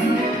Bye.